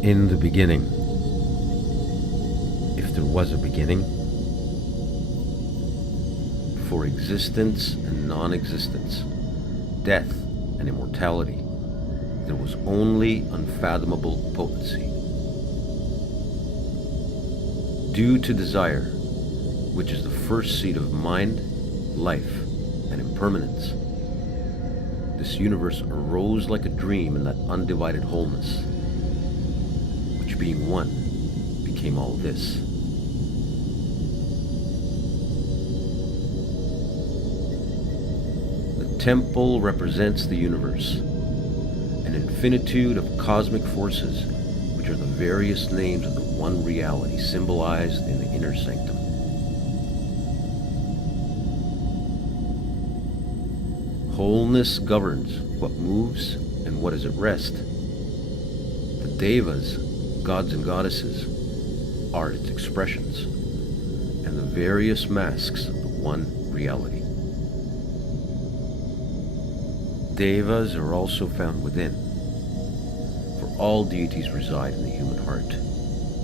In the beginning, if there was a beginning, for existence and non-existence, death and immortality, there was only unfathomable potency. Due to desire, which is the first seed of mind, life, and impermanence, this universe arose like a dream in that undivided wholeness, which being one, became all this. The temple represents the universe, an infinitude of cosmic forces, which are the various names of the one reality symbolized in the inner sanctum. Wholeness governs what moves and what is at rest. The devas, gods and goddesses, are its expressions, and the various masks of the one reality. Devas are also found within, for all deities reside in the human heart,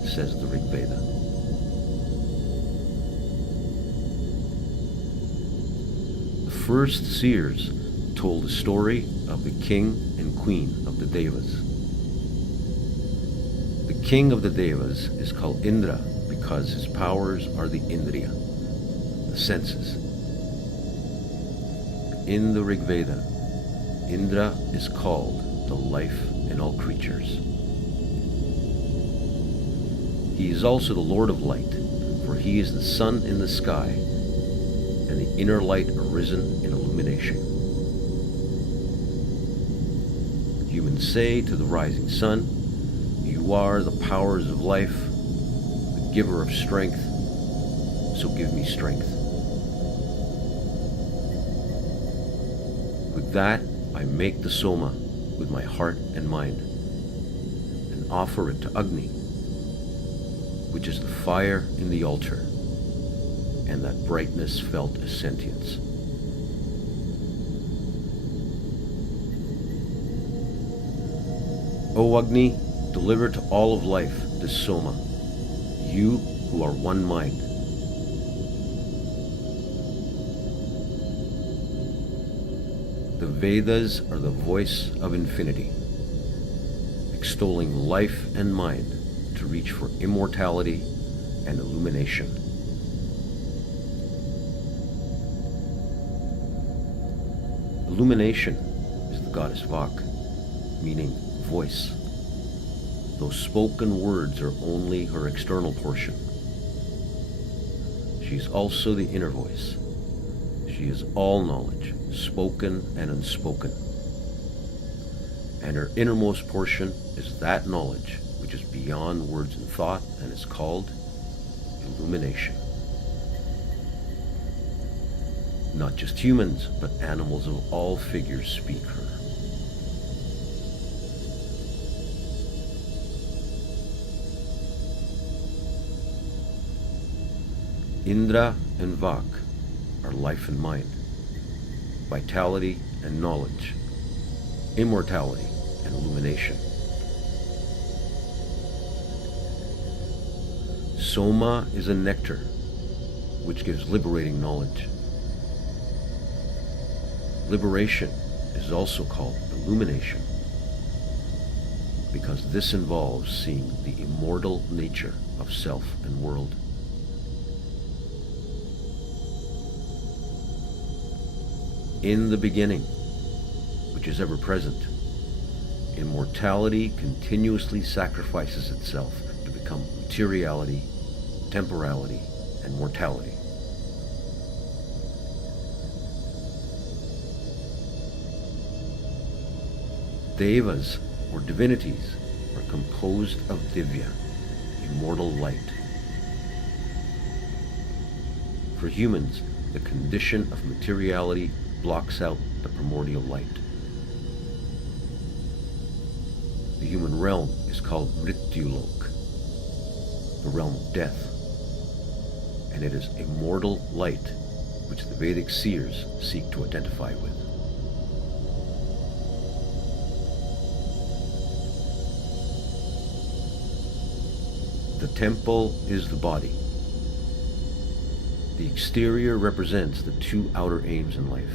says the Rig Veda. The first seers told the story of the king and queen of the Devas. The king of the Devas is called Indra because his powers are the Indriya, the senses. In the Rig Veda, Indra is called the life in all creatures. He is also the Lord of light, for he is the sun in the sky, and the inner light arisen in illumination. Humans say to the rising sun, "You are the powers of life, the giver of strength, so give me strength." With that, I make the Soma with my heart and mind, and offer it to Agni, which is the fire in the altar, and that brightness felt as sentience. O Agni, deliver to all of life this Soma, you who are one mind. The Vedas are the voice of infinity, extolling life and mind to reach for immortality and illumination. Illumination is the goddess Vak, meaning voice. Those spoken words are only her external portion. She is also the inner voice. She is all knowledge, spoken and unspoken. And her innermost portion is that knowledge which is beyond words and thought and is called illumination. Not just humans, but animals of all figures speak her. Indra and Vak are life and mind, vitality and knowledge, immortality and illumination. Soma is a nectar which gives liberating knowledge. Liberation is also called illumination because this involves seeing the immortal nature of self and world. In the beginning, which is ever present, immortality continuously sacrifices itself to become materiality, temporality, and mortality. Devas, or divinities, are composed of divya, immortal light. For humans, the condition of materiality blocks out the primordial light. The human realm is called Mrityulok, the realm of death, and it is immortal light which the Vedic seers seek to identify with. temple is the body. The exterior represents the two outer aims in life,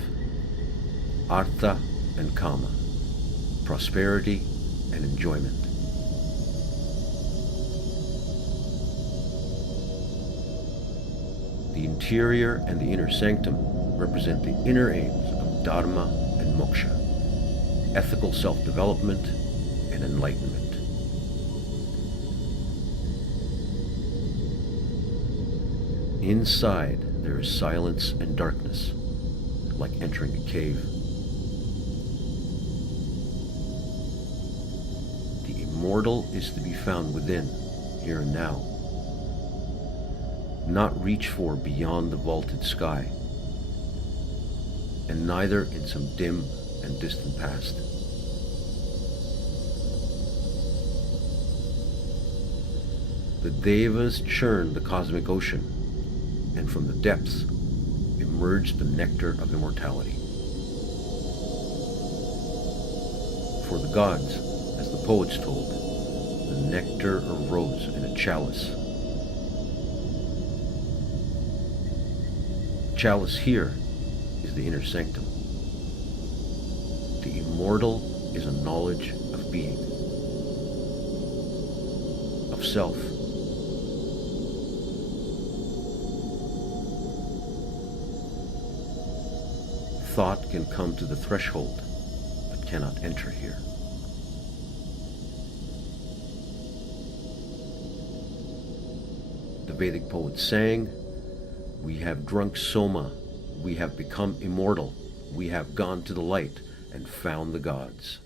artha and kama, prosperity and enjoyment. The interior and the inner sanctum represent the inner aims of dharma and moksha, ethical self-development and enlightenment. Inside there is silence and darkness, like entering a cave. The immortal is to be found within, here and now, not reach for beyond the vaulted sky, and neither in some dim and distant past. The devas churned the cosmic ocean, and from the depths emerged the nectar of immortality. For the gods, as the poets told, the nectar arose in a chalice. Chalice here is the inner sanctum. The immortal is a knowledge of being, of self. Thought can come to the threshold, but cannot enter here. The Vedic poets sang, "We have drunk Soma, we have become immortal, we have gone to the light and found the gods."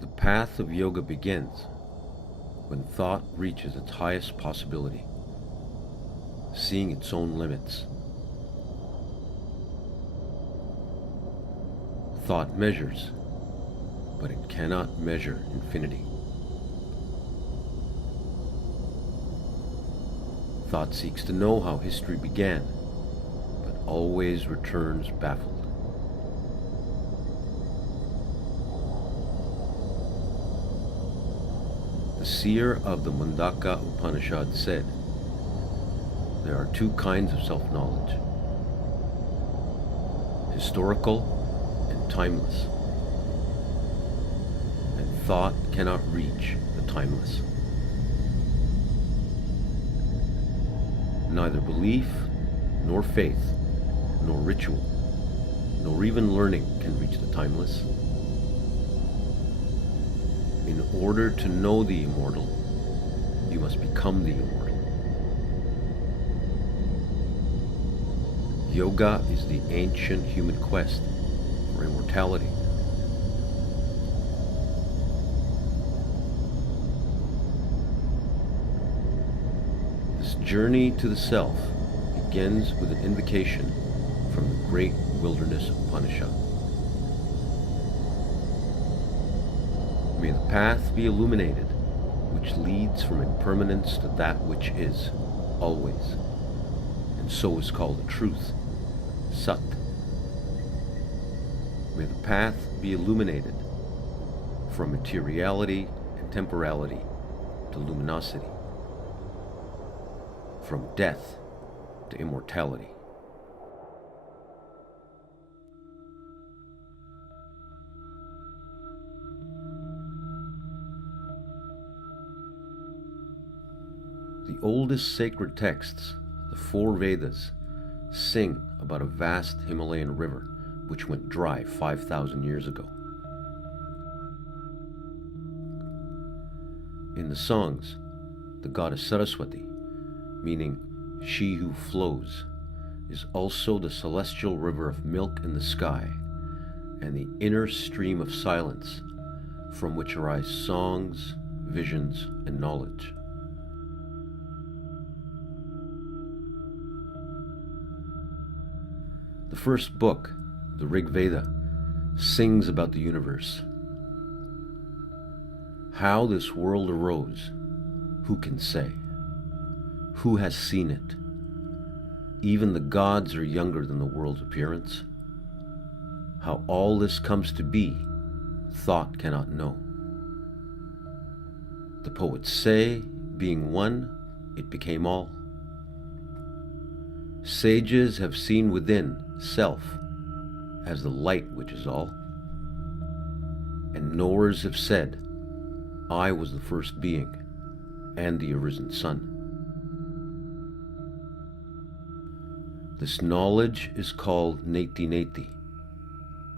The path of yoga begins when thought reaches its highest possibility, seeing its own limits. Thought measures, but it cannot measure infinity. Thought seeks to know how history began, but always returns baffled. The seer of the Mundaka Upanishad said, "There are two kinds of self-knowledge, historical and timeless, and thought cannot reach the timeless. Neither belief, nor faith, nor ritual, nor even learning can reach the timeless. In order to know the immortal, you must become the immortal." Yoga is the ancient human quest for immortality. This journey to the self begins with an invocation from the great wilderness Upanishad. May the path be illuminated, which leads from impermanence to that which is, always, and so is called the truth, Sat. May the path be illuminated from materiality and temporality to luminosity, from death to immortality. The oldest sacred texts, the four Vedas, sing about a vast Himalayan river which went dry 5,000 years ago. In the songs, the goddess Saraswati, meaning she who flows, is also the celestial river of milk in the sky and the inner stream of silence from which arise songs, visions, and knowledge. The first book, the Rig Veda, sings about the universe. How this world arose, who can say? Who has seen it? even the gods are younger than the world's appearance. How all this comes to be, thought cannot know. The poets say, being one, it became all. Sages have seen within self as the light which is all. And knowers have said, I was the first being and the arisen sun. This knowledge is called neti neti,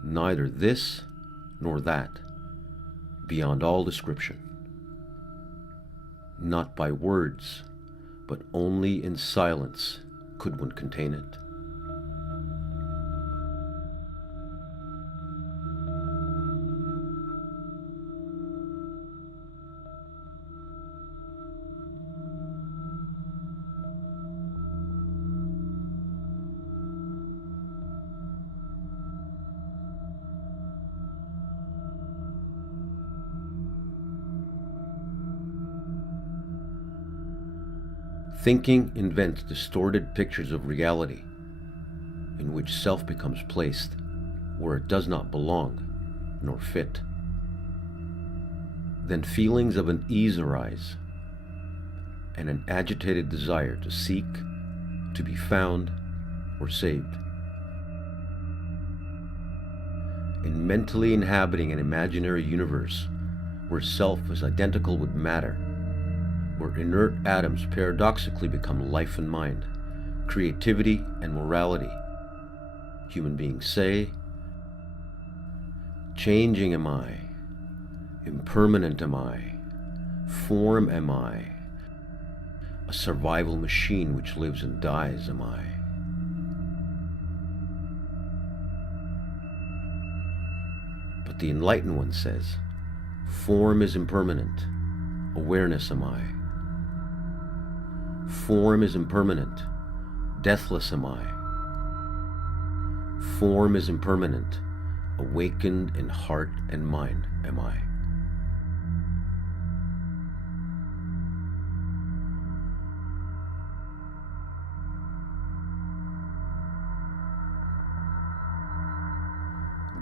neither this nor that, beyond all description. Not by words, but only in silence could one contain it. Thinking invents distorted pictures of reality, in which self becomes placed where it does not belong nor fit. Then feelings of unease arise, and an agitated desire to seek, to be found, or saved. In mentally inhabiting an imaginary universe where self is identical with matter, where inert atoms paradoxically become life and mind, creativity and morality, human beings say, changing am I, impermanent am I, form am I, a survival machine which lives and dies am I. But the enlightened one says, form is impermanent, awareness am I. Form is impermanent, deathless am I. Form is impermanent, awakened in heart and mind am I.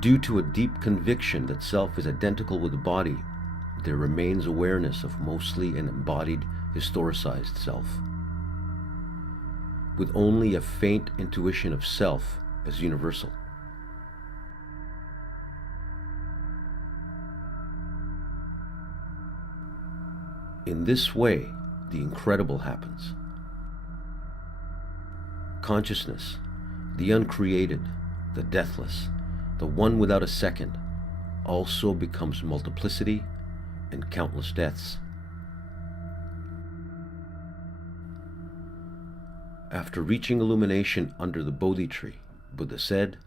Due to a deep conviction that self is identical with the body, there remains awareness of mostly an embodied, historicized self, with only a faint intuition of self as universal. In this way, the incredible happens. Consciousness, the uncreated, the deathless, the one without a second, also becomes multiplicity and countless deaths. After reaching illumination under the Bodhi tree, Buddha said,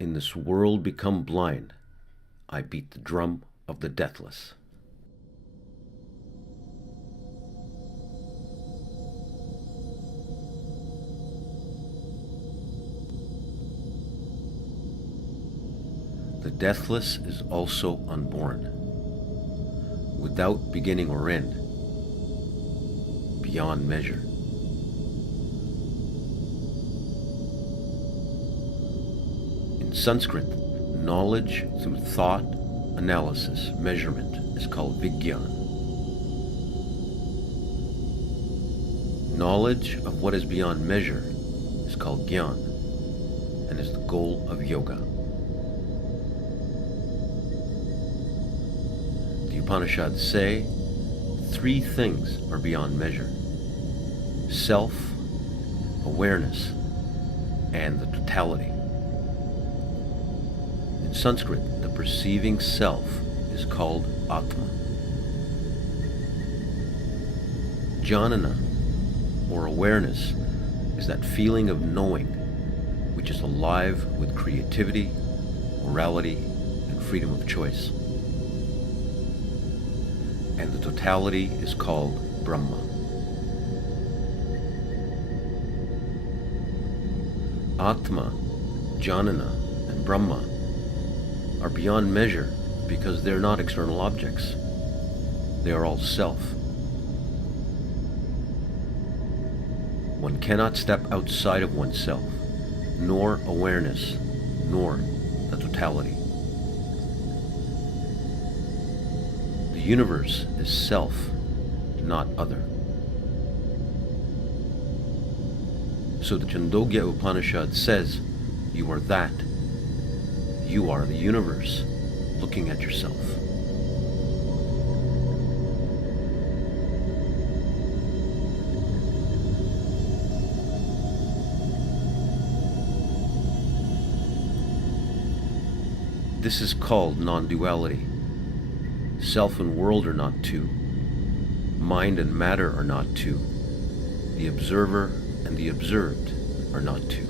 "In this world become blind, I beat the drum of the deathless." The deathless is also unborn, without beginning or end, beyond measure. In Sanskrit, knowledge through thought, analysis, measurement is called Vigyan. Knowledge of what is beyond measure is called Gyan and is the goal of yoga. The Upanishads say 3 things are beyond measure: self, awareness, and the totality. In Sanskrit, the perceiving self is called Atma. Jnana, or awareness, is that feeling of knowing, which is alive with creativity, morality, and freedom of choice. And the totality is called Brahma. Atma, Jnana, and Brahma are beyond measure because they're not external objects. They are all self. One cannot step outside of oneself, nor awareness, nor the totality. The universe is self, not other. So the Chandogya Upanishad says, you are that. You are the universe, looking at yourself. This is called non-duality. Self and world are not two. Mind and matter are not two. The observer and the observed are not two.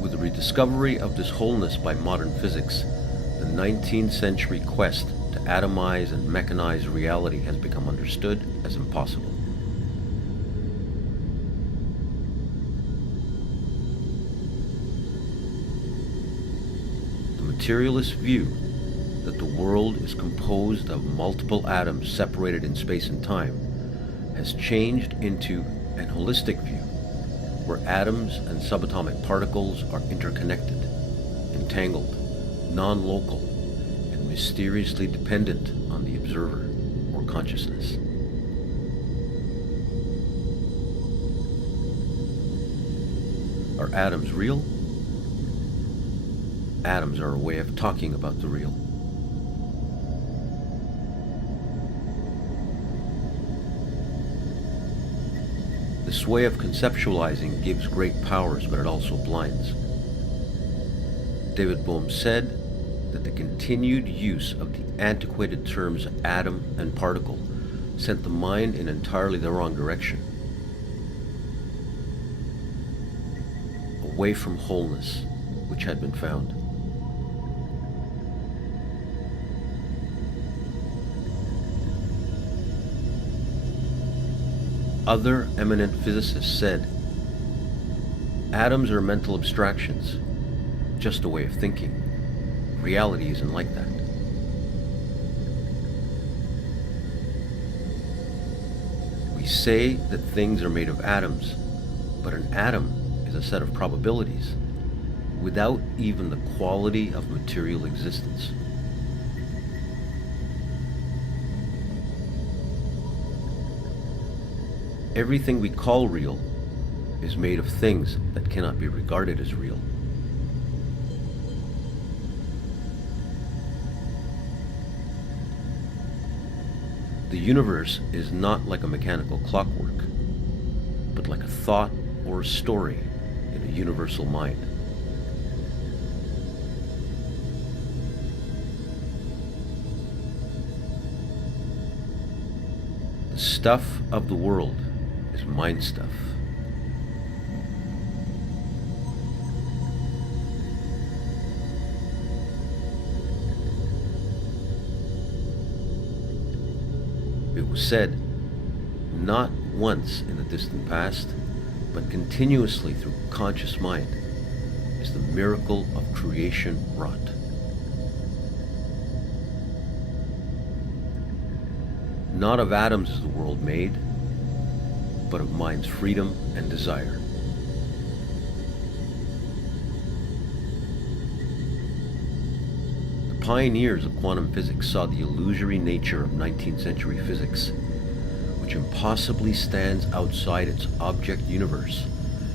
With the rediscovery of this wholeness by modern physics, the 19th century quest to atomize and mechanize reality has become understood as impossible. Materialist view that the world is composed of multiple atoms separated in space and time has changed into an holistic view where atoms and subatomic particles are interconnected, entangled, non-local, and mysteriously dependent on the observer or consciousness. Are atoms real? Atoms are a way of talking about the real. This way of conceptualizing gives great powers, but it also blinds. David Bohm said that the continued use of the antiquated terms atom and particle sent the mind in entirely the wrong direction, away from wholeness which had been found. Other eminent physicists said, atoms are mental abstractions, just a way of thinking. Reality isn't like that. We say that things are made of atoms, but an atom is a set of probabilities, without even the quality of material existence. Everything we call real is made of things that cannot be regarded as real. The universe is not like a mechanical clockwork, but like a thought or a story in a universal mind. The stuff of the world is mind stuff. It was said, not once in the distant past, but continuously through conscious mind, is the miracle of creation wrought. Not of atoms is the world made, but of mind's freedom and desire. The pioneers of quantum physics saw the illusory nature of 19th century physics, which impossibly stands outside its object universe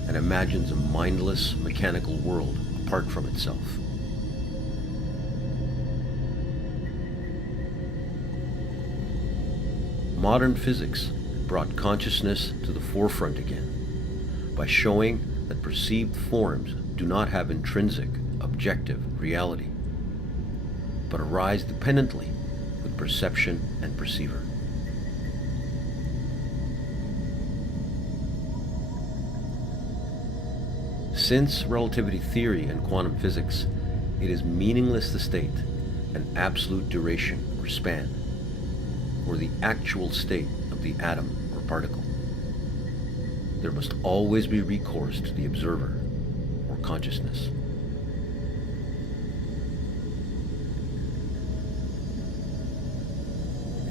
and imagines a mindless, mechanical world apart from itself. Modern physics brought consciousness to the forefront again by showing that perceived forms do not have intrinsic, objective reality, but arise dependently with perception and perceiver. Since relativity theory and quantum physics, it is meaningless to state an absolute duration or span, or the actual state of the atom or particle. There must always be recourse to the observer or consciousness.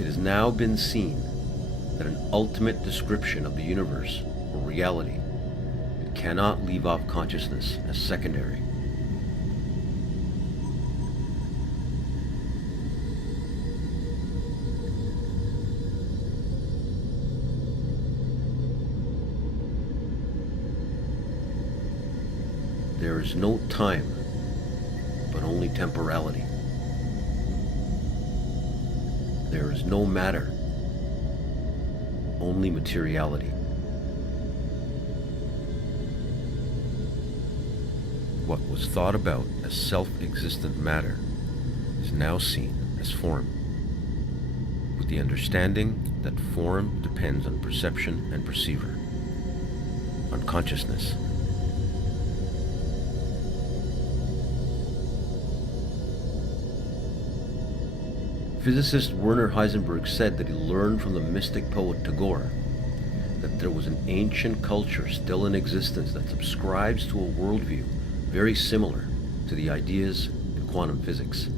It has now been seen that an ultimate description of the universe, or reality, cannot leave off consciousness as secondary. There is no time, but only temporality. There is no matter, only materiality. What was thought about as self-existent matter is now seen as form, with the understanding that form depends on perception and perceiver, on consciousness. Physicist Werner Heisenberg said that he learned from the mystic poet Tagore that there was an ancient culture still in existence that subscribes to a worldview very similar to the ideas in quantum physics.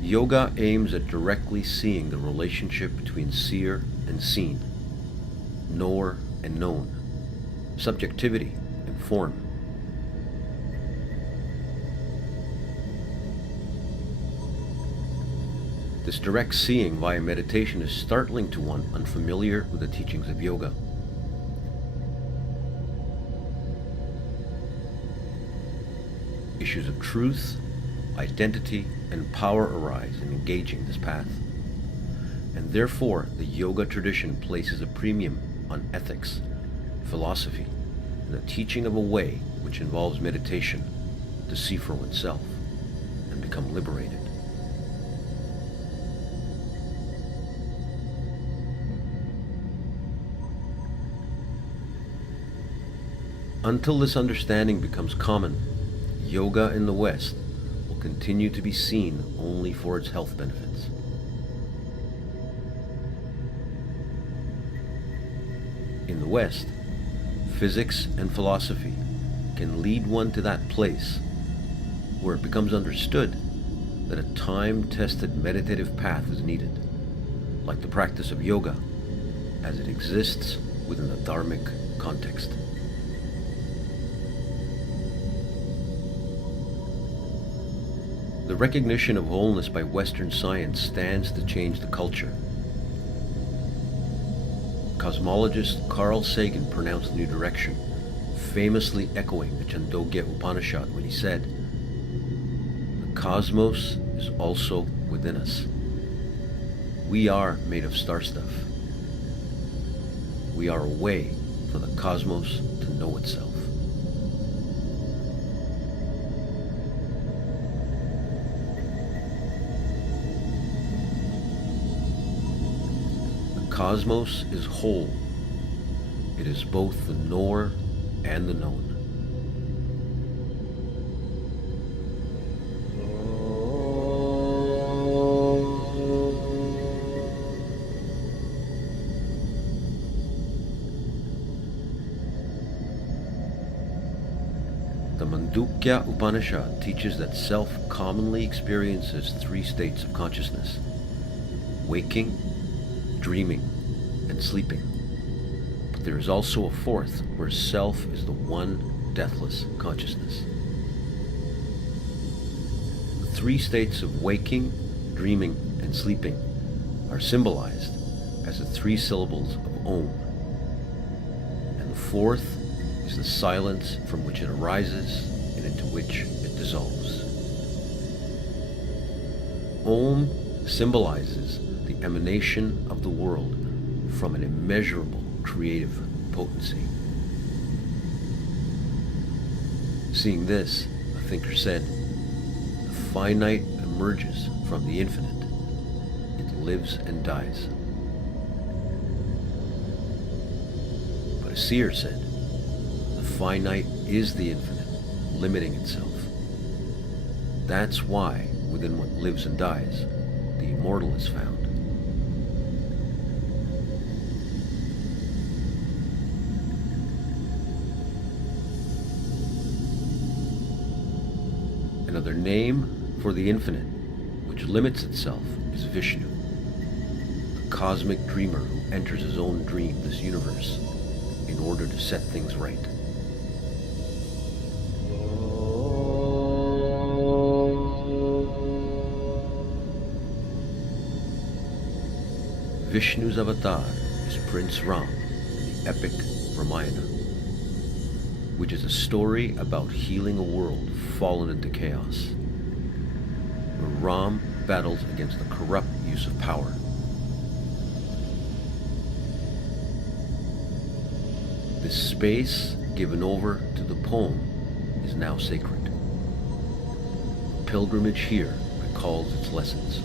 Yoga aims at directly seeing the relationship between seer and seen, knower and known, subjectivity and form. This direct seeing via meditation is startling to one unfamiliar with the teachings of yoga. Issues of truth, identity, and power arise in engaging this path. And therefore, the yoga tradition places a premium on ethics, philosophy, and the teaching of a way which involves meditation to see for oneself and become liberated. Until this understanding becomes common, yoga in the West will continue to be seen only for its health benefits. In the West, physics and philosophy can lead one to that place where it becomes understood that a time-tested meditative path is needed, like the practice of yoga, as it exists within the dharmic context. The recognition of wholeness by Western science stands to change the culture. Cosmologist Carl Sagan pronounced New Direction, famously echoing the Chandogya Upanishad when he said, "The cosmos is also within us. We are made of star stuff. We are a way for the cosmos to know itself." The cosmos is whole. It is both the knower and the known. The Mandukya Upanishad teaches that self commonly experiences three states of consciousness: waking, dreaming, and sleeping. But there is also a fourth, where self is the one deathless consciousness. The three states of waking, dreaming, and sleeping are symbolized as the three syllables of Om. And the fourth is the silence from which it arises and into which it dissolves. Om symbolizes the emanation of the world from an immeasurable creative potency. Seeing this, a thinker said, "The finite emerges from the infinite, lives and dies. But a seer said, the finite is the infinite, limiting itself. That's why, within what lives and dies, the immortal is found. Another name for the infinite, which limits itself, is Vishnu, the cosmic dreamer who enters his own dream, this universe, in order to set things right. Vishnu's avatar is Prince Ram in the epic Ramayana, which is a story about healing a world fallen into chaos, where Ram battles against the corrupt use of power. This space given over to the poem is now sacred. A pilgrimage here recalls its lessons.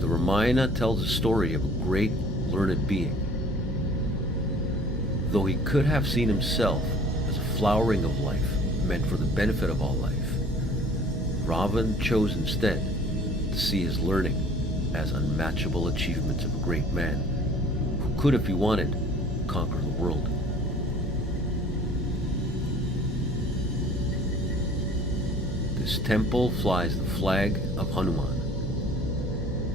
The Ramayana tells a story of a great, learned being. Though he could have seen himself as a flowering of life meant for the benefit of all life, Ravan chose instead to see his learning as unmatchable achievements of a great man who could, if he wanted, conquer the world. This temple flies the flag of Hanuman,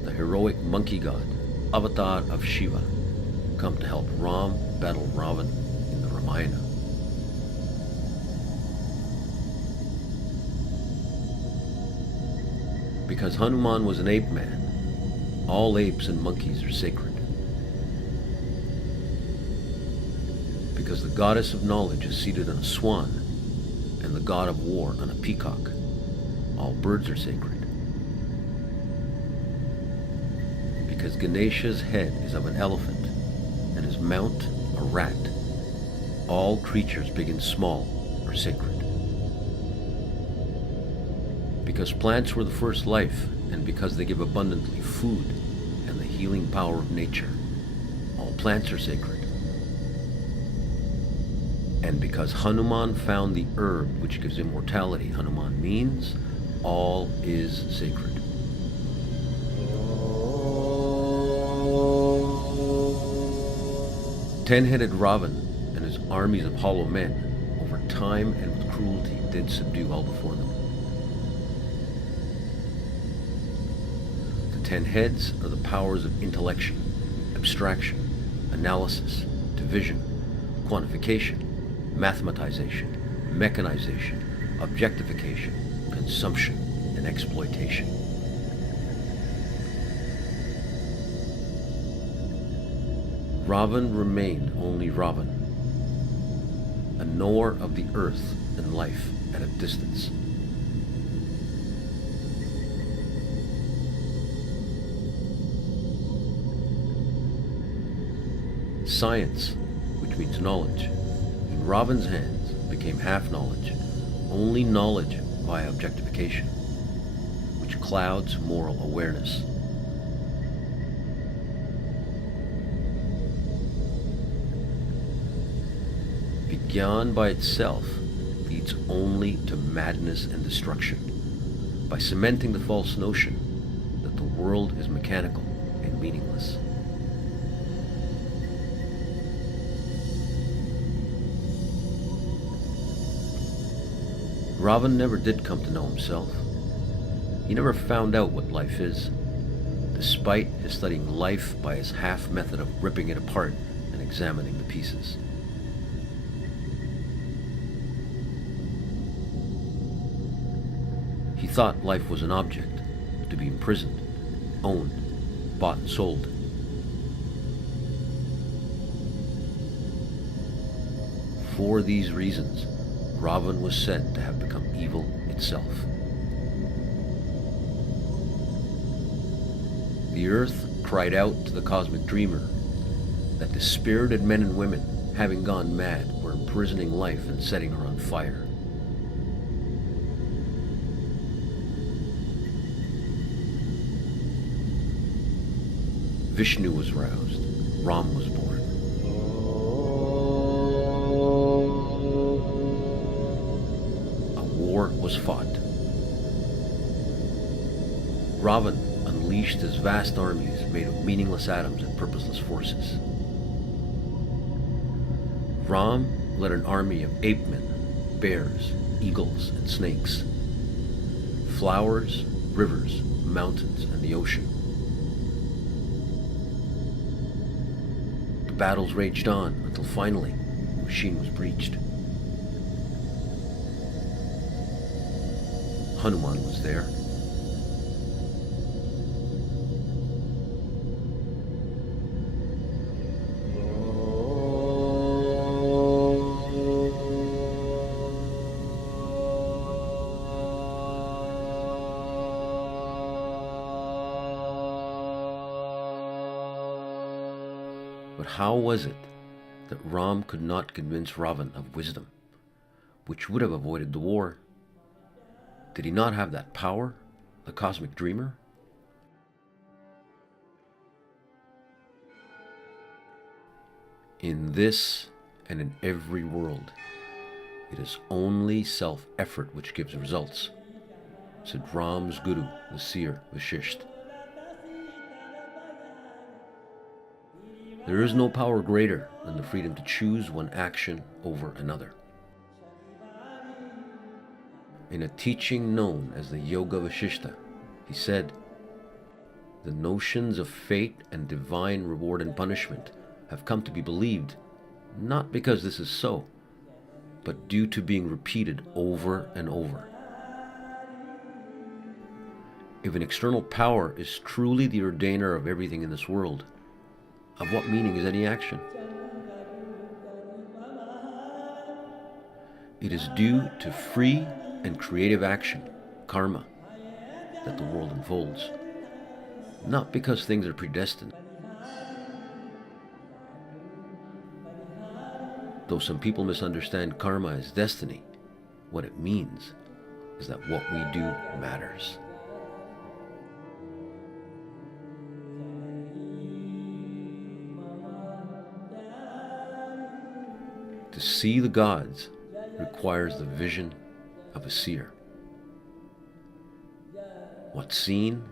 the heroic monkey god, avatar of Shiva, come to help Ram battle Ravan in the Ramayana. Because Hanuman was an ape man, all apes and monkeys are sacred. Because the goddess of knowledge is seated on a swan, and the god of war on a peacock, all birds are sacred. Because Ganesha's head is of an elephant, and his mount a rat, all creatures big and small are sacred. Because plants were the first life, and because they give abundantly food and the healing power of nature, all plants are sacred. And because Hanuman found the herb which gives immortality, Hanuman means all is sacred. Ten-headed Ravan and his armies of hollow men, over time and with cruelty, did subdue all before them. The 10 heads are the powers of intellection, abstraction, analysis, division, quantification, mathematization, mechanization, objectification, consumption, and exploitation. Ravan remained only Ravan, a knower of the earth and life at a distance. Science, which means knowledge, in Ravan's hands became half knowledge, only knowledge via objectification, which clouds moral awareness. Gyan by itself leads only to madness and destruction, by cementing the false notion that the world is mechanical and meaningless. Ravan never did come to know himself. He never found out what life is, despite his studying life by his half method of ripping it apart and examining the pieces. He thought life was an object, to be imprisoned, owned, bought and sold. For these reasons, Ravan was said to have become evil itself. The earth cried out to the cosmic dreamer that the spirited men and women, having gone mad, were imprisoning life and setting her on fire. Vishnu was roused. Ram was born. A war was fought. Ravan unleashed his vast armies made of meaningless atoms and purposeless forces. Ram led an army of ape-men, bears, eagles, and snakes. Flowers, rivers, mountains, and the ocean. The battles raged on until finally the machine was breached. Hanuman was there. But how was it that Ram could not convince Ravan of wisdom, which would have avoided the war? Did he not have that power, the cosmic dreamer? In this and in every world, it is only self-effort which gives results, said Ram's guru, the seer Vashisht. There is no power greater than the freedom to choose one action over another. In a teaching known as the Yoga Vashishta, he said, "The notions of fate and divine reward and punishment have come to be believed, not because this is so, but due to being repeated over and over. If an external power is truly the ordainer of everything in this world, of what meaning is any action? It is due to free and creative action, karma, that the world unfolds, not because things are predestined. Though some people misunderstand karma as destiny, what it means is that what we do matters." To see the gods requires the vision of a seer. What's seen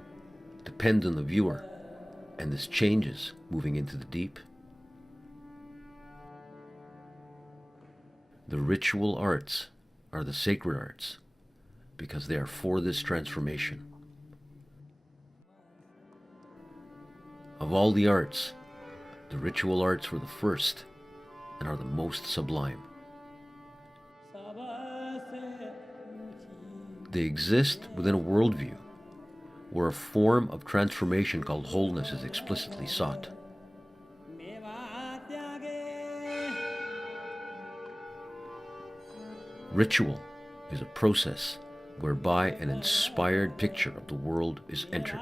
depends on the viewer, and this changes moving into the deep. The ritual arts are the sacred arts because they are for this transformation. Of all the arts, the ritual arts were the first and are the most sublime. They exist within a worldview where a form of transformation called wholeness is explicitly sought. Ritual is a process whereby an inspired picture of the world is entered.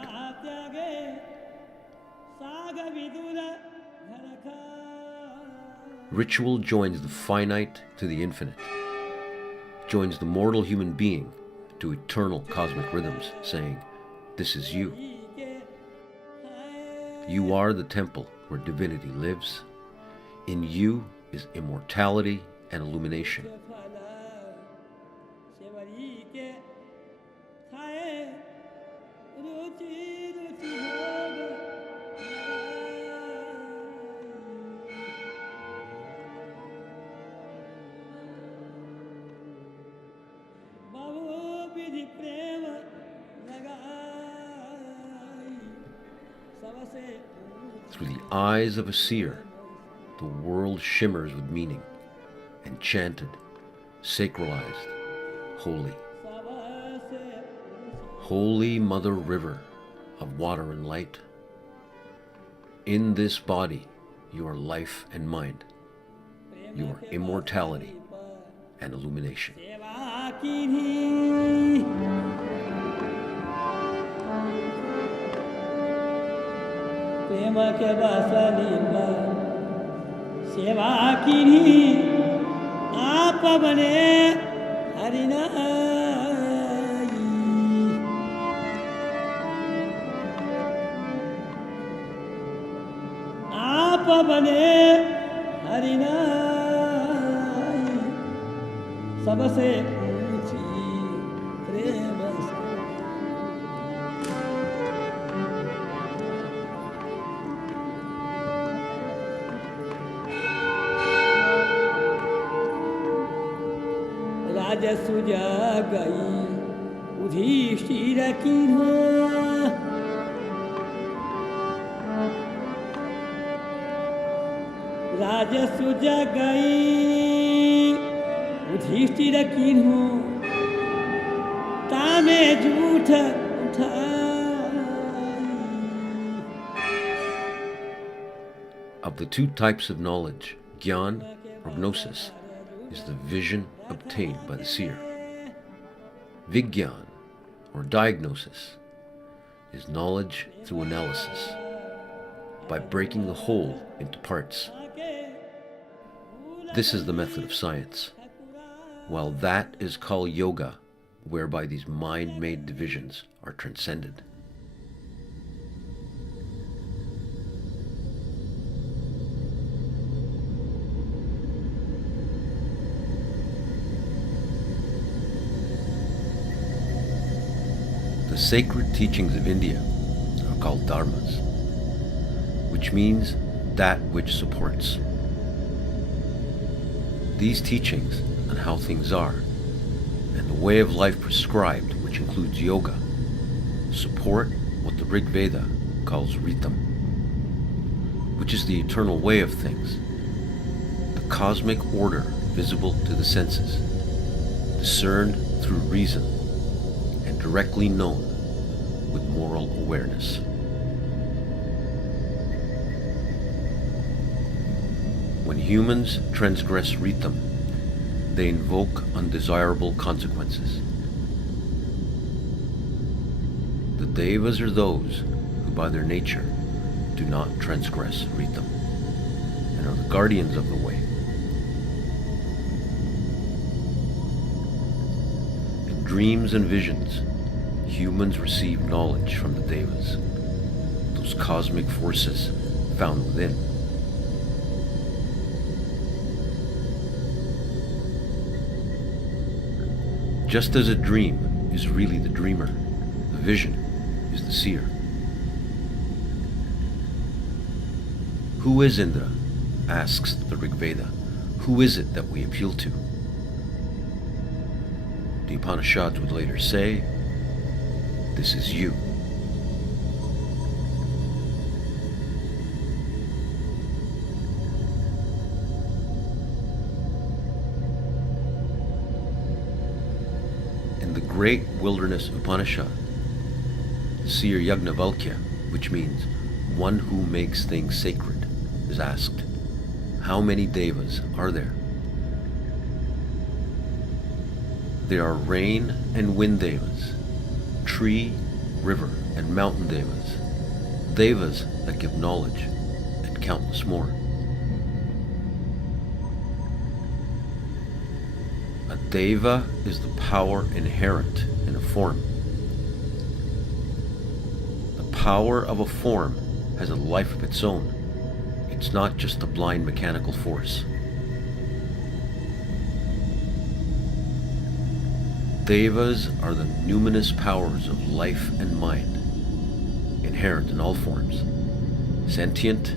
Ritual joins the finite to the infinite, joins the mortal human being to eternal cosmic rhythms, saying, "This is you. You are the temple where divinity lives. In you is immortality and illumination." Through the eyes of a seer, the world shimmers with meaning, enchanted, sacralized, holy. Holy Mother River of water and light. In this body, you are life and mind. You are immortality and illumination. प्रेम के बसली सेवा कीनी आप बने हरिनाई। आपने हरिनाई सबसे ऊंची प्रेम से। राजसुजा गई युधिष्ठिर की राजसुजा गई युधिष्ठिर कीन्हो तामे झूठ उठाई। Of the two types of knowledge, Gyan or Gnosis is the vision obtained by the seer. Vigyan or diagnosis is knowledge through analysis, by breaking the whole into parts. This is the method of science, while that is called yoga, whereby these mind-made divisions are transcended. The sacred teachings of India are called dharmas, which means that which supports. These teachings on how things are and the way of life prescribed, which includes yoga, support what the Rig Veda calls ritam, which is the eternal way of things, the cosmic order visible to the senses, discerned through reason, and directly known with moral awareness. When humans transgress ritam, they invoke undesirable consequences. The devas are those who by their nature do not transgress ritam and are the guardians of the way. In dreams and visions, humans receive knowledge from the devas, those cosmic forces found within. Just as a dream is really the dreamer, the vision is the seer. Who is Indra? Asks the Rig Veda. Who is it that we appeal to? The Upanishads would later say, this is you. In the great wilderness Upanishad, the seer Yajnavalkya, which means one who makes things sacred, is asked, how many devas are there? There are rain and wind devas, tree, river, and mountain devas, devas that give knowledge, and countless more. A deva is the power inherent in a form. The power of a form has a life of its own. It's not just a blind mechanical force. Devas are the numinous powers of life and mind, inherent in all forms, sentient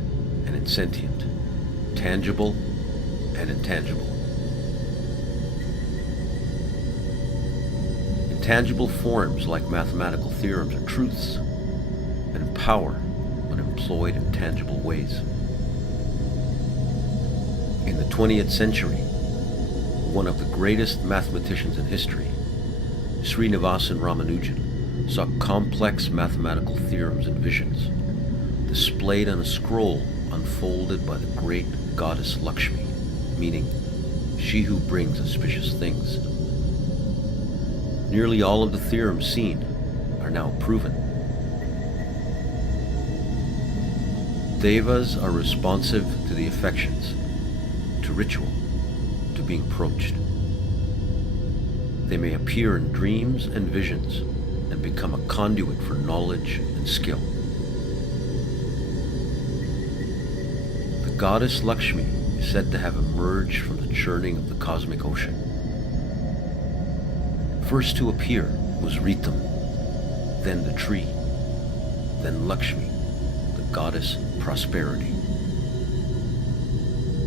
and insentient, tangible and intangible. Intangible forms like mathematical theorems are truths, and power when employed in tangible ways. In the 20th century, one of the greatest mathematicians in history, Srinivasan Ramanujan, saw complex mathematical theorems and visions displayed on a scroll unfolded by the great goddess Lakshmi, meaning she who brings auspicious things. Nearly all of the theorems seen are now proven. Devas are responsive to the affections, to ritual, to being approached. They may appear in dreams and visions and become a conduit for knowledge and skill. The goddess Lakshmi is said to have emerged from the churning of the cosmic ocean. First to appear was Ritam, then the tree, then Lakshmi, the goddess prosperity.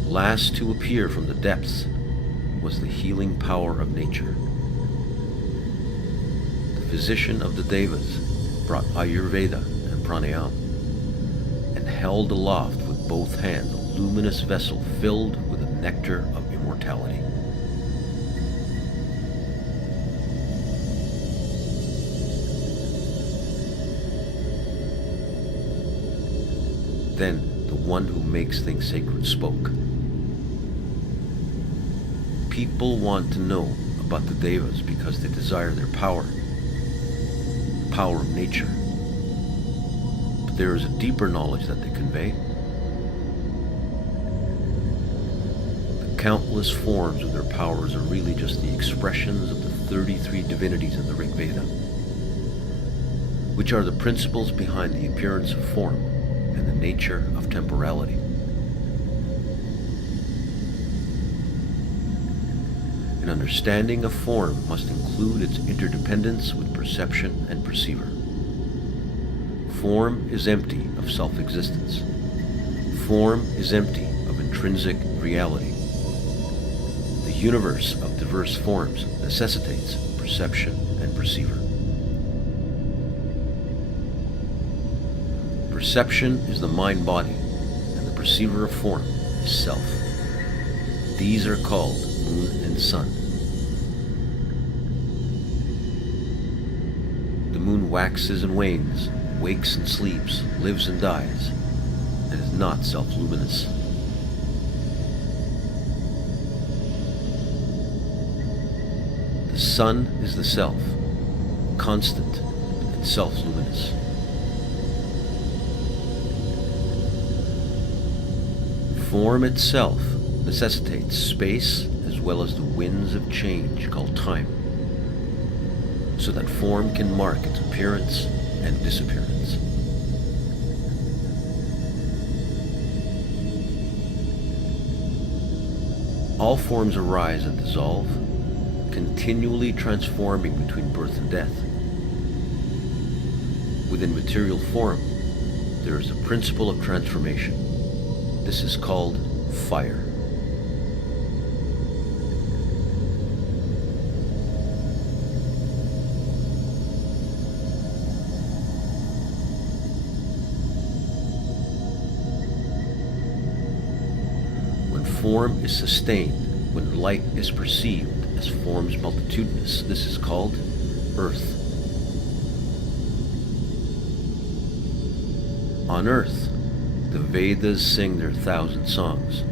Last to appear from the depths was the healing power of nature. The physician of the Devas brought Ayurveda and Pranayama and held aloft with both hands a luminous vessel filled with the nectar of immortality. Then the one who makes things sacred spoke. People want to know about the Devas because they desire their power, the power of nature. But there is a deeper knowledge that they convey. The countless forms of their powers are really just the expressions of the 33 divinities in the Rig Veda, which are the principles behind the appearance of form and the nature of temporality. An understanding of form must include its interdependence with perception and perceiver. Form is empty of self-existence. Form is empty of intrinsic reality. The universe of diverse forms necessitates perception and perceiver. Perception is the mind-body, and the perceiver of form is self. These are called moon and sun. The moon waxes and wanes, wakes and sleeps, lives and dies, and is not self-luminous. The sun is the self, constant and self-luminous. Form itself necessitates space as well as the winds of change called time, so that form can mark its appearance and disappearance. All forms arise and dissolve, continually transforming between birth and death. Within material form, there is a principle of transformation. This is called fire. When form is sustained, when light is perceived as forms multitudinous, this is called earth. On earth, the Vedas sing their 1,000 songs,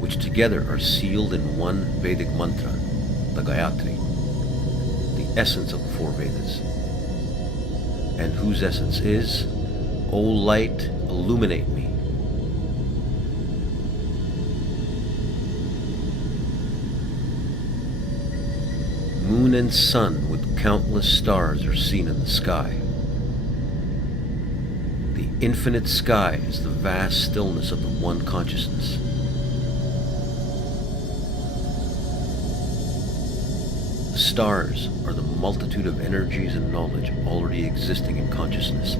which together are sealed in one Vedic mantra, the Gayatri, the essence of the 4 Vedas, and whose essence is, O light, illuminate me. Moon and sun with countless stars are seen in the sky. The infinite sky is the vast stillness of the one consciousness. The stars are the multitude of energies and knowledge already existing in consciousness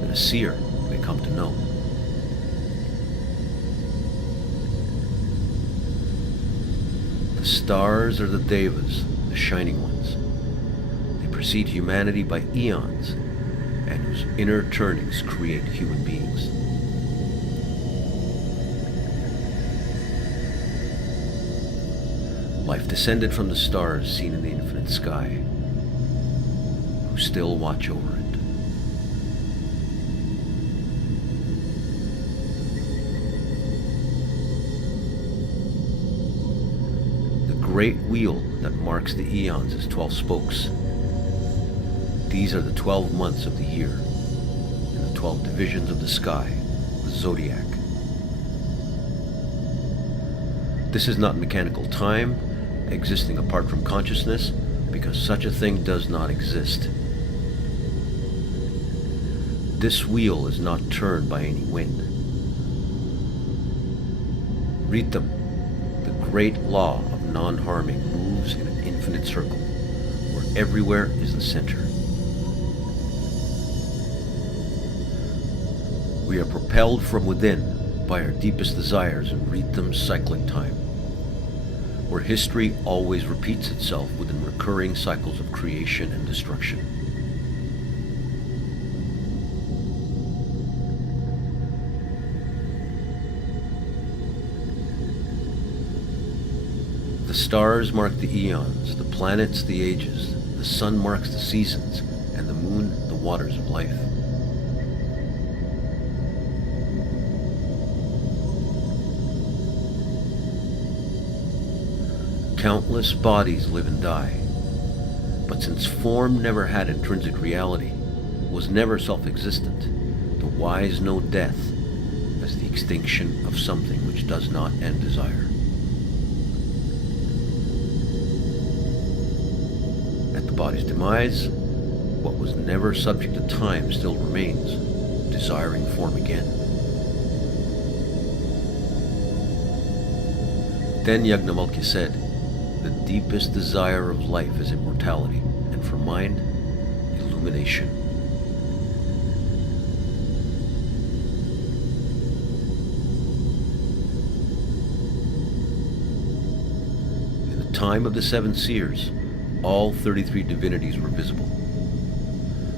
that a seer may come to know. The stars are the Devas, the shining ones. They precede humanity by eons, and whose inner turnings create human beings. Life descended from the stars seen in the infinite sky, who still watch over it. The great wheel that marks the eons has 12 spokes. These are the 12 months of the year, and the 12 divisions of the sky, the zodiac. This is not mechanical time, existing apart from consciousness, because such a thing does not exist. This wheel is not turned by any wind. Rhythm, the great law of non-harming, moves in an infinite circle, where everywhere is the center. We are propelled from within by our deepest desires in rhythm's cyclic time, where history always repeats itself within recurring cycles of creation and destruction. The stars mark the eons, the planets the ages, the sun marks the seasons, and the moon the waters of life. Countless bodies live and die, but since form never had intrinsic reality, was never self-existent, the wise know death as the extinction of something which does not end desire. At the body's demise, what was never subject to time still remains, desiring form again. Then Yajnavalkya said, "The deepest desire of life is immortality, and for mind, illumination." In the time of the seven seers, all 33 divinities were visible.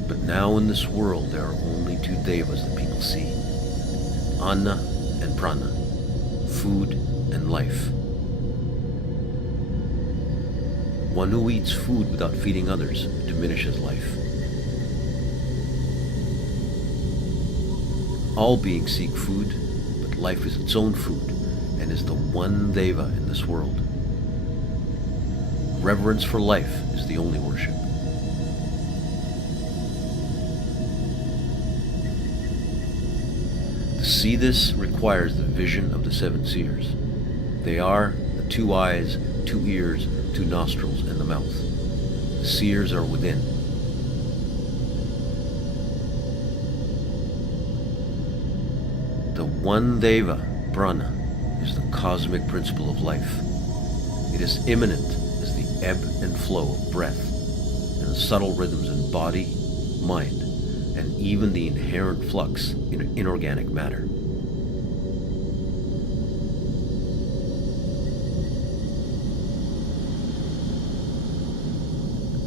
But now in this world there are only two devas that people see: Anna and Prana, food and life. One who eats food without feeding others diminishes life. All beings seek food, but life is its own food and is the one deva in this world. Reverence for life is the only worship. To see this requires the vision of the seven seers. They are the two eyes, two ears, two nostrils, and the mouth. The seers are within. The one deva, prana, is the cosmic principle of life. It is immanent as the ebb and flow of breath, and the subtle rhythms in body, mind, and even the inherent flux in inorganic matter.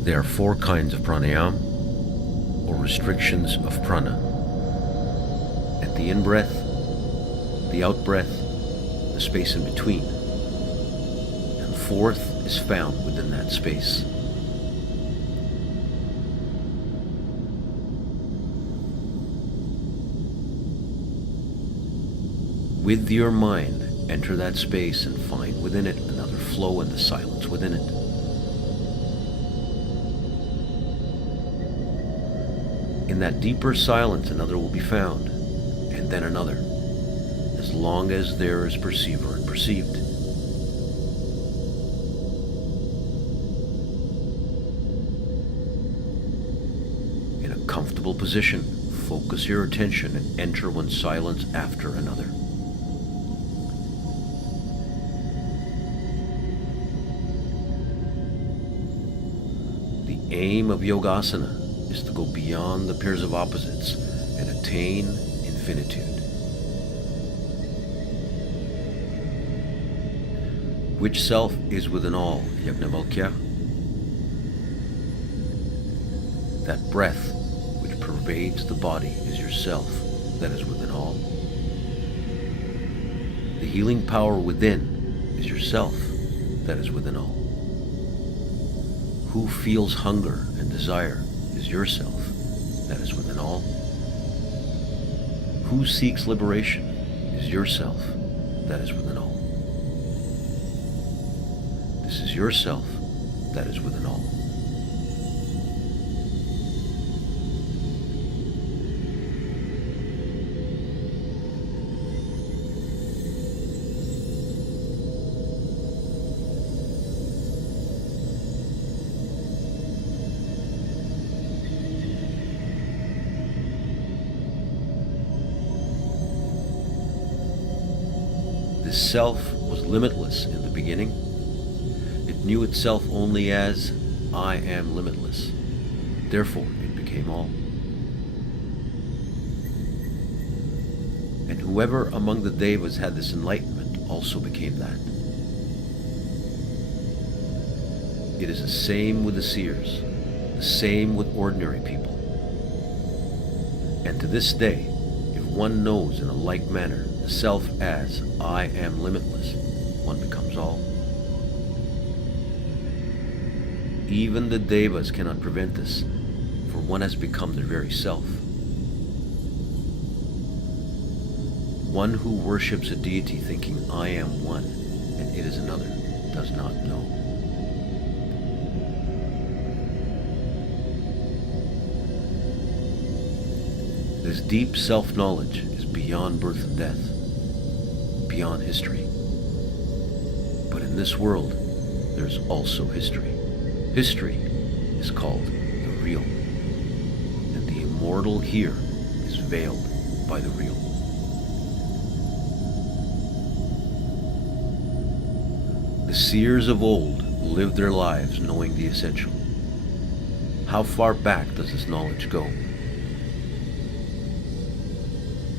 There are four kinds of pranayama, or restrictions of prana. At the in-breath, the out-breath, the space in between, and the fourth is found within that space. With your mind, enter that space and find within it another flow and the silence within it. In that deeper silence, another will be found, and then another, as long as there is perceiver and perceived. In a comfortable position, focus your attention and enter one silence after another. The aim of Yogasana is to go beyond the pairs of opposites and attain infinitude. Which self is within all, Yajnavalkya? That breath which pervades the body is yourself, that is within all. The healing power within is yourself, that is within all. Who feels hunger and desire is yourself, that is within all. Who seeks liberation is yourself, that is within all. This is yourself, that is within all. self was limitless in the beginning. It knew itself only as, I am limitless. Therefore, it became all. And whoever among the Devas had this enlightenment also became that. It is the same with the seers, the same with ordinary people. And to this day, if one knows in a like manner the self as I am limitless, one becomes all. Even the Devas cannot prevent this, for one has become their very self. One who worships a deity thinking I am one and it is another does not know. This deep self-knowledge is beyond birth and death, beyond history. But in this world, there's also history. History is called the real, and the immortal here is veiled by the real. The seers of old lived their lives knowing the essential. How far back does this knowledge go?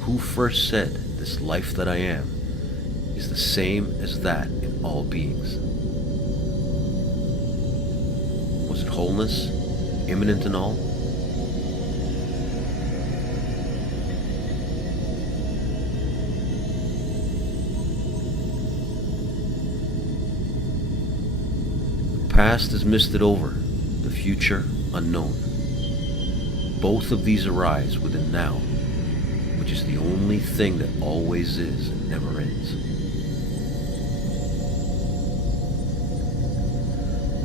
Who first said, this life that I am is the same as that in all beings? Was it wholeness, immanent in all? The past is misted over, the future unknown. Both of these arise within now, which is the only thing that always is and never ends.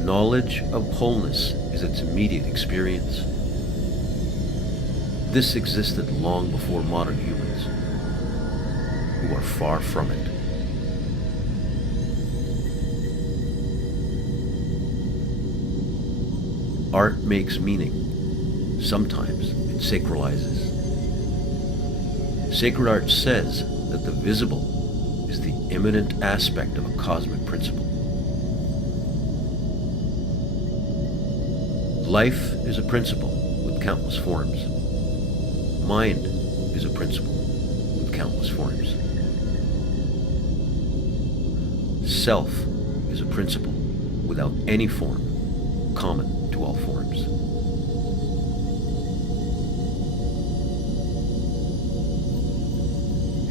Knowledge of wholeness is its immediate experience. This existed long before modern humans, who are far from it. Art makes meaning. Sometimes it sacralizes. Sacred art says that the visible is the immanent aspect of a cosmic principle. Life is a principle with countless forms. Mind is a principle with countless forms. Self is a principle without any form, common to all forms.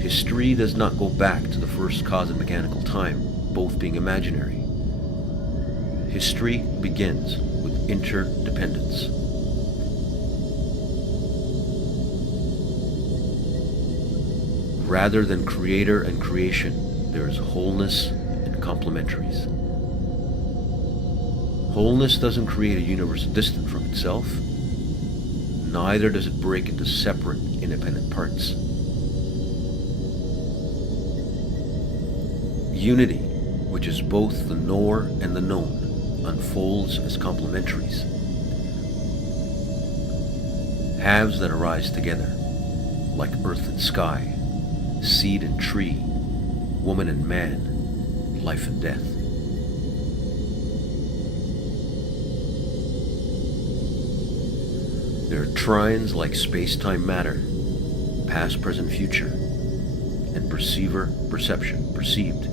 History does not go back to the first cause of mechanical time, both being imaginary. History begins with interdependence. Rather than creator and creation, there is wholeness and complementaries. Wholeness doesn't create a universe distant from itself, neither does it break into separate, independent parts. Unity, which is both the knower and the known, unfolds as complementaries. Halves that arise together, like earth and sky, seed and tree, woman and man, life and death. There are trines like space-time matter, past, present, future, and perceiver, perception, perceived,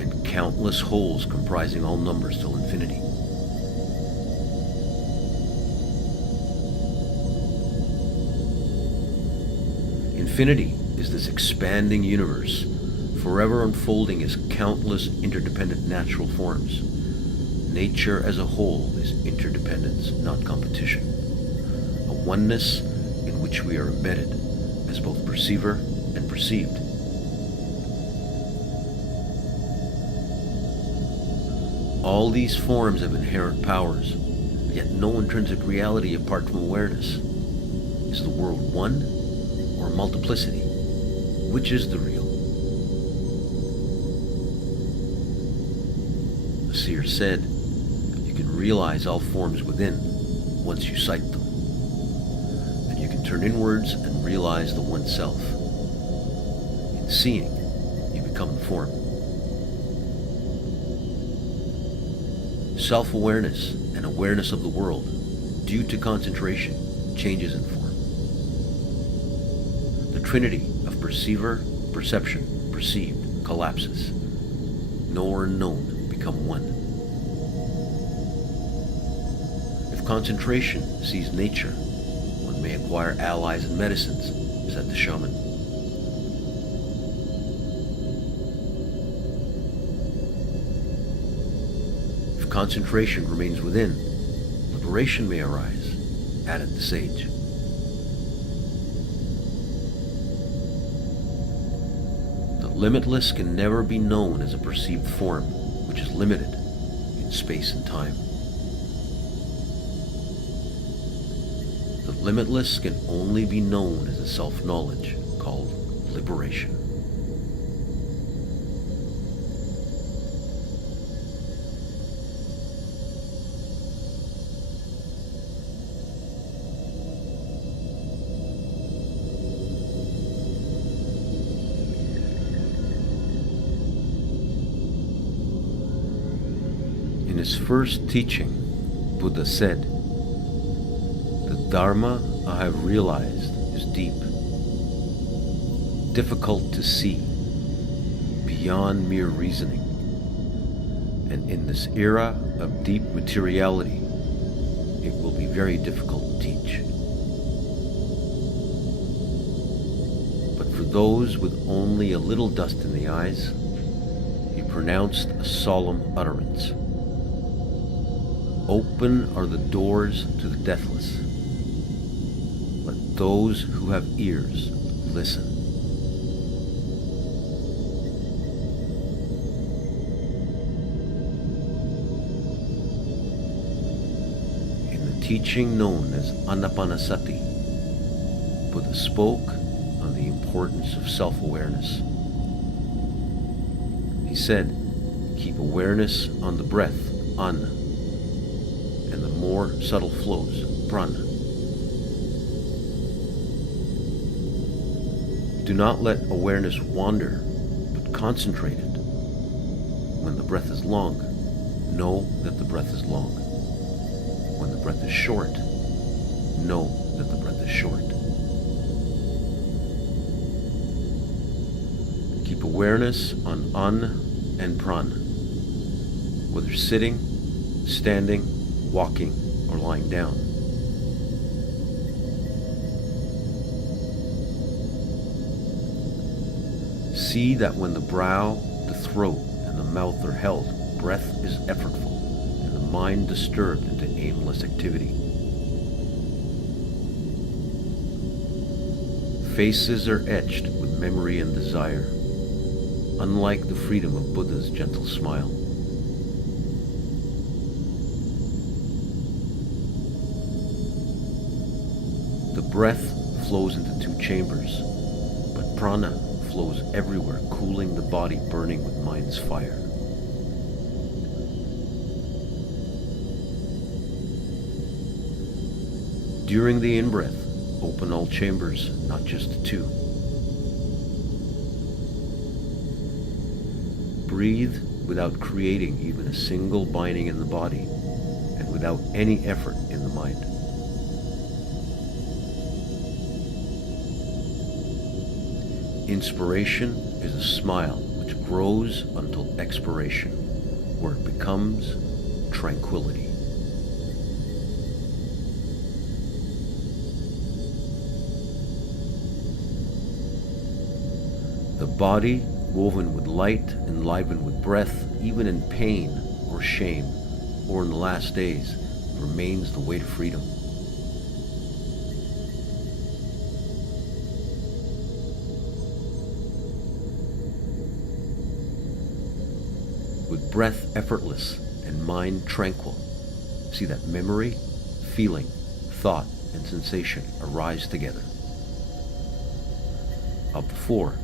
and countless wholes comprising all numbers till infinity. Infinity is this expanding universe, forever unfolding as countless interdependent natural forms. Nature as a whole is interdependence, not competition. A oneness in which we are embedded as both perceiver and perceived. All these forms have inherent powers, yet no intrinsic reality apart from awareness. Is the world one or multiplicity? Which is the real? The seer said, you can realize all forms within once you sight them. And you can turn inwards and realize the one self. In seeing, you become become the form. Self-awareness and awareness of the world, due to concentration, changes in form. The trinity of perceiver, perception, perceived collapses. Knower and known become one. If concentration sees nature, one may acquire allies and medicines, said the shaman. If concentration remains within, liberation may arise, added the sage. The limitless can never be known as a perceived form, which is limited in space and time. The limitless can only be known as a self-knowledge called liberation. In his first teaching, Buddha said, "The Dharma I have realized is deep, difficult to see, beyond mere reasoning, and in this era of deep materiality, it will be very difficult to teach. But for those with only a little dust in the eyes, he pronounced a solemn utterance. Open are the doors to the deathless. Let those who have ears listen." In the teaching known as Anapanasati, Buddha spoke on the importance of self-awareness. He said, keep awareness on the breath, Ana, and the more subtle flows, prana. Do not let awareness wander, but concentrate it. When the breath is long, know that the breath is long. When the breath is short, know that the breath is short. Keep awareness on Ana and prana, whether sitting, standing, walking, or lying down. See that when the brow, the throat, and the mouth are held, breath is effortful, and the mind disturbed into aimless activity. Faces are etched with memory and desire, unlike the freedom of Buddha's gentle smile. The breath flows into two chambers, but prana flows everywhere, cooling the body burning with mind's fire. During the in-breath, open all chambers, not just two. Breathe without creating even a single binding in the body, and without any effort in the mind. Inspiration is a smile which grows until expiration, where it becomes tranquility. The body, woven with light, enlivened with breath, even in pain or shame, or in the last days, remains the way to freedom. With breath effortless and mind tranquil, see that memory, feeling, thought, and sensation arise together. Of the four,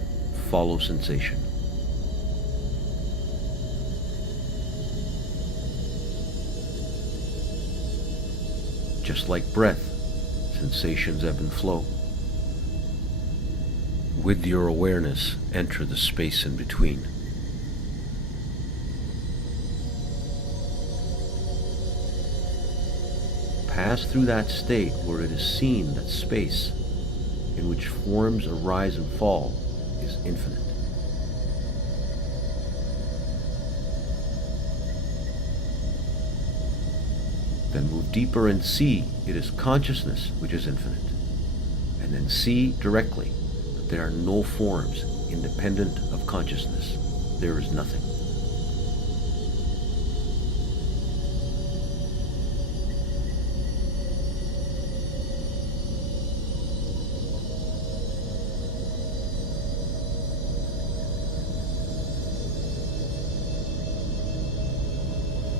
follow sensation. Just like breath, sensations ebb and flow. With your awareness, enter the space in between. Pass through that state where it is seen that space, in which forms arise and fall, is infinite. Then move deeper and see it is consciousness which is infinite. And then see directly that there are no forms independent of consciousness. There is nothing.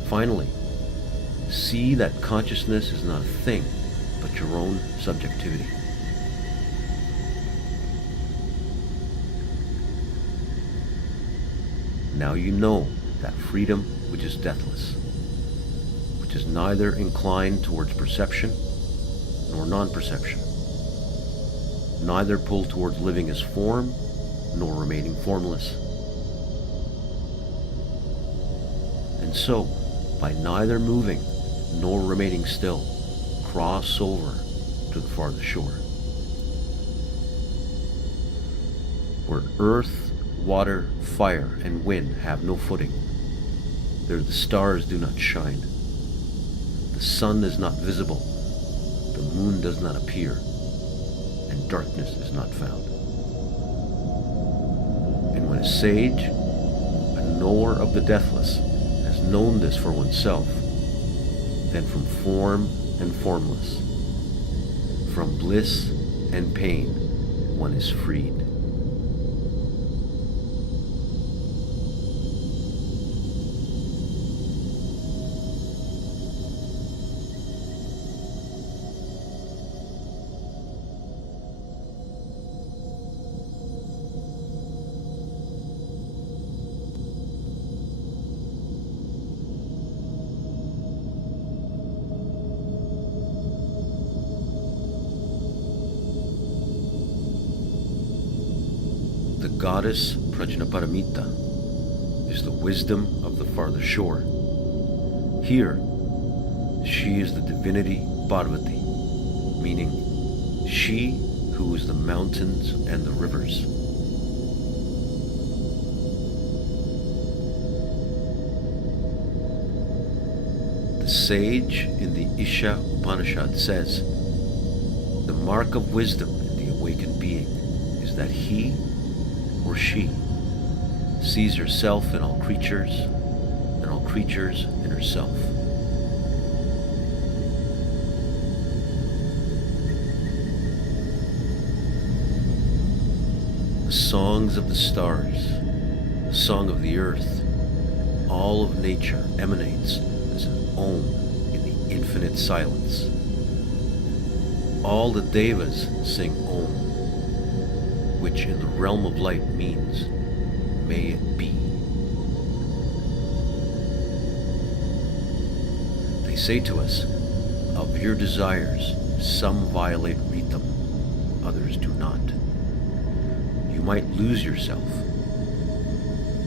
Finally, see that consciousness is not a thing, but your own subjectivity. Now you know that freedom which is deathless, which is neither inclined towards perception nor non-perception, neither pulled towards living as form nor remaining formless. And so, by neither moving nor remaining still, cross over to the farther shore, where earth, water, fire, and wind have no footing. There the stars do not shine, the sun is not visible, the moon does not appear, and darkness is not found. And when a sage, a knower of the deathless, has known this for oneself, then from form and formless, from bliss and pain, one is freed. The goddess Prajnaparamita is the wisdom of the farther shore. Here, she is the divinity Parvati, meaning she who is the mountains and the rivers. The sage in the Isha Upanishad says, the mark of wisdom in the awakened being is that he or she sees herself in all creatures, and all creatures in herself. The songs of the stars, the song of the earth, all of nature emanates as an Om in the infinite silence. All the devas sing Om, which in the realm of light means, may it be. They say to us, of your desires, some violate rhythm, others do not. You might lose yourself,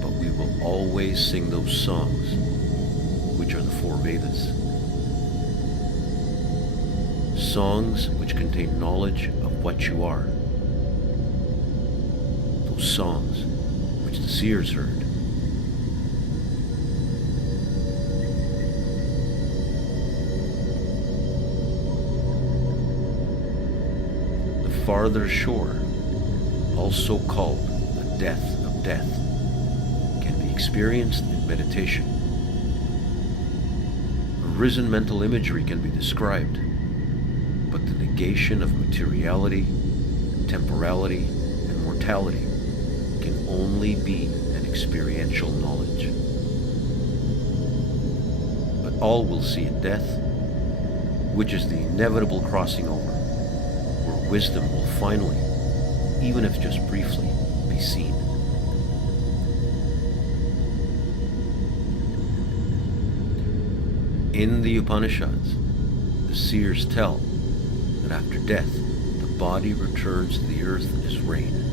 but we will always sing those songs, which are the four Vedas. Songs which contain knowledge of what you are. Songs which the seers heard. The farther shore, also called the death of death, can be experienced in meditation. Arisen mental imagery can be described, but the negation of materiality, temporality, and mortality can only be an experiential knowledge. But all will see in death, which is the inevitable crossing over, where wisdom will finally, even if just briefly, be seen. In the Upanishads, the seers tell that after death, the body returns to the earth as rain,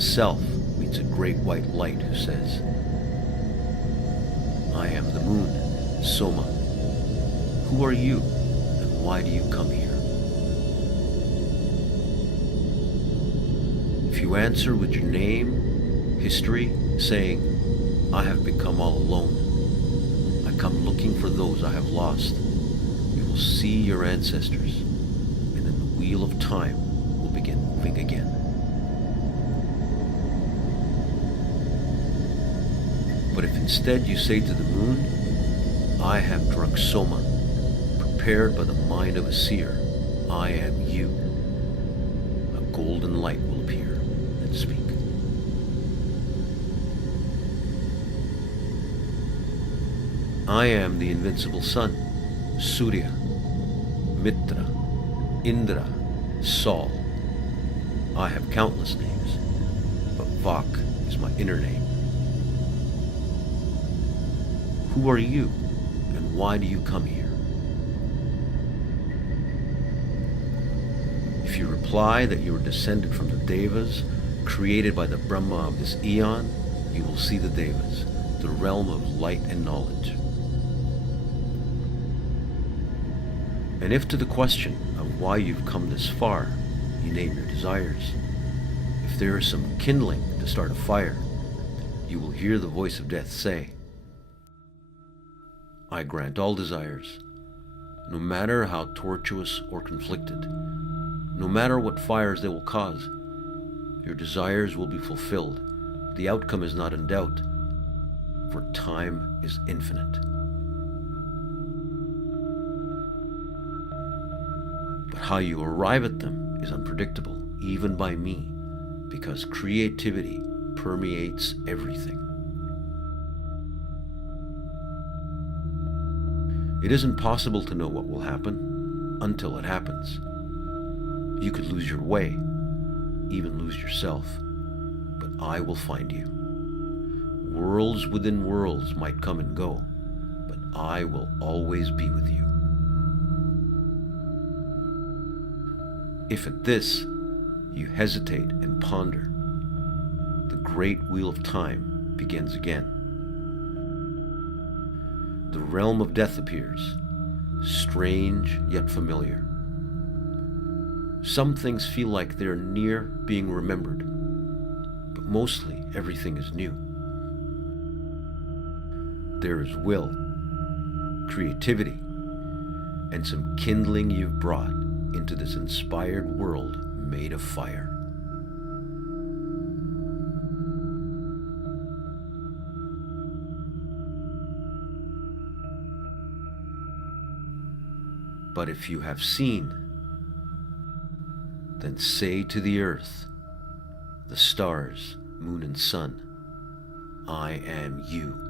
the self meets a great white light who says, I am the moon, Soma. Who are you, and why do you come here? If you answer with your name, history, saying, I have become all alone, I come looking for those I have lost, you will see your ancestors, and then the wheel of time will begin moving again. But if instead you say to the moon, I have drunk Soma, prepared by the mind of a seer, I am you, a golden light will appear and speak. I am the invincible sun, Surya, Mitra, Indra, Sol. I have countless names, but Vak is my inner name. Who are you, and why do you come here? If you reply that you are descended from the Devas, created by the Brahma of this eon, you will see the Devas, the realm of light and knowledge. And if to the question of why you've come this far, you name your desires, if there is some kindling to start a fire, you will hear the voice of death say, I grant all desires, no matter how tortuous or conflicted, no matter what fires they will cause, your desires will be fulfilled. The outcome is not in doubt, for time is infinite. But how you arrive at them is unpredictable, even by me, because creativity permeates everything. It isn't possible to know what will happen until it happens. You could lose your way, even lose yourself, but I will find you. Worlds within worlds might come and go, but I will always be with you. If at this you hesitate and ponder, the great wheel of time begins again. The realm of death appears, strange yet familiar. Some things feel like they're near being remembered, but mostly everything is new. There is will, creativity, and some kindling you've brought into this inspired world made of fire. But if you have seen, then say to the earth, the stars, moon and sun, I am you.